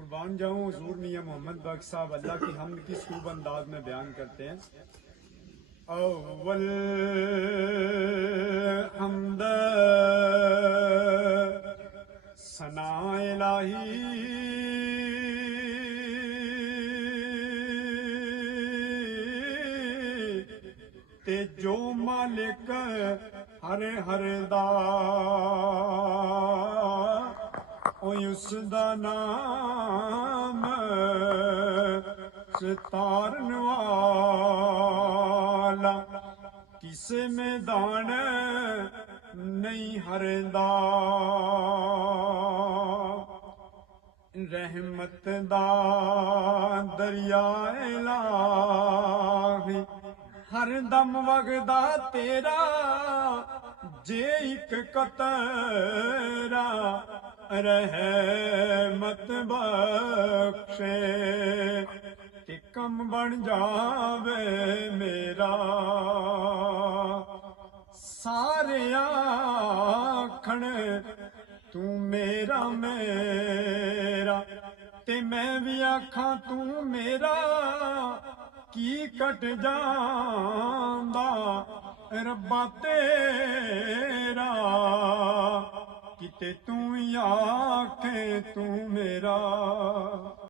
कुर्बान जाऊं हुजूर मियां मोहम्मद बख्श साहब अल्लाह की हम्द की खूब अंदाज में बयान करते हैं। अव्वल हम्द सना इलाही ते जो मालिक हर हर दा उसदा नाम सितारन वाला किसे मैदान नहीं हरदा। रहमत दा दरिया इलाही हर दम वगदा तेरा जे एक कतरा रहमत बख्शे कि कम बन जावे मेरा। सारे आखण तू मेरा मेरा ते मैं भी आखां तू मेरा की कट जांदा रब्बा तेरा किते तू ही आखे तू मेरा।